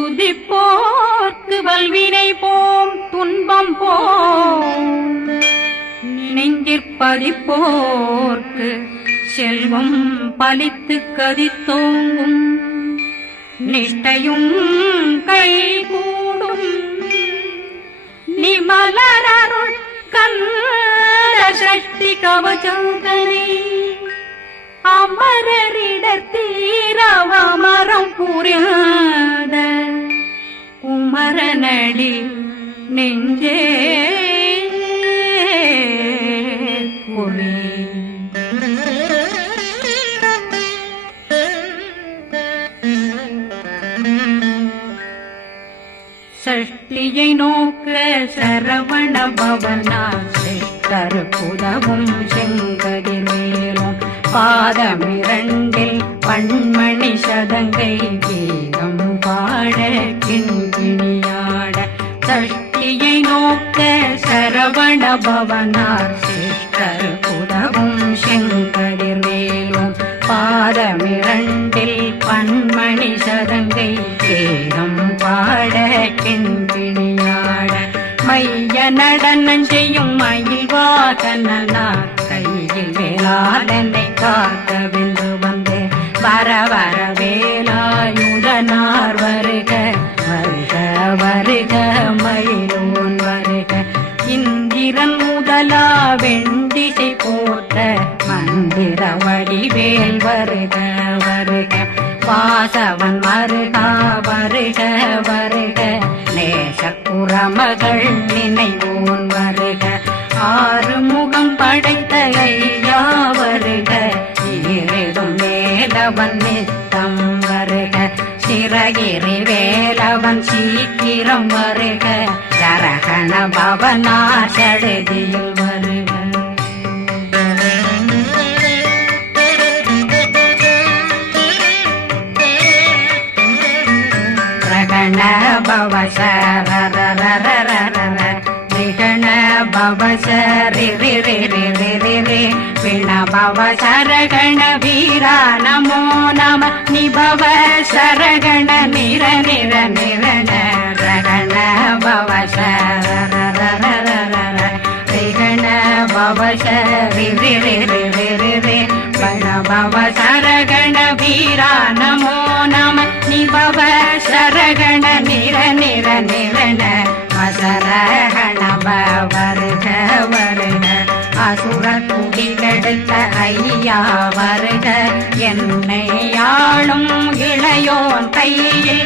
துதிப்போர்க்கு வல்வினை போம் துன்பம் போம் நெஞ்சிற்பதிப்போர்க்கு செல்வம் பலித்து கதித்தோங்கும் நிஷ்டையும் கைகூடும் நிமலரருள் கந்த சக்தி கவசந்தனை அமரரிடத்தீரவமரம் புரியாத குமரனடி நெஞ்சே பொறி சஷ்டியை நோக்க சரவண பவனா சிஷ்டர் புதவும் செங்கதிர் மேலும் பாதமிரண்டில் பண்மணி சதங்கை கீதம் பாட கிண்கிணியாட சஷ்டியை நோக்க சரவண பவனார் சிஷ்டர் புதவும் செங்கதிர் மேலும் பாதமிரண்டில் பண்மணி சதங்கை கீதம் பாட கிண்கிணியாட மைய நடனம் செய்யும் மயில் வாகனார் கையில் வேளாளனை காக்க வென்று வந்து வர வர வேலாயுதனார் வருக வருக வருக மயிலோன் வருக இந்திரன் முதலா வெண்டிசை போட்ட மந்திர வடிவேல் வருக வருக வாசவன் வருகா வருக வருக நேசக்குறமகள் நினைவோன் வருக ஆறு முகம் படைத்த ஐயா வருக ஈரிடும் வேலவன் நித்தம் வருக சிறகிரி வேலவன் சீக்கிரம் வருக சரகண பவனா சடுதியில் வருக ரகண பவ சரரரரரரர விகண பவ சரி ரி ரி ரி ரி ரி ரி விண பவ சரகண வீரா நமோ நம நிபவ சரகண நிர நிர நிரண ரகண பவ சரரரரரர விகண பவ சரி ரி ரி ரி ரி ரி ரி வண பவ சரகண வீரா நமோ நம நிபவ சரகண நிர நிர நிரண மசரகண வருக வருக அசுர குடிகெடுத்த ஐயா வருக என்னை ஆளும் இளையோன் கையில்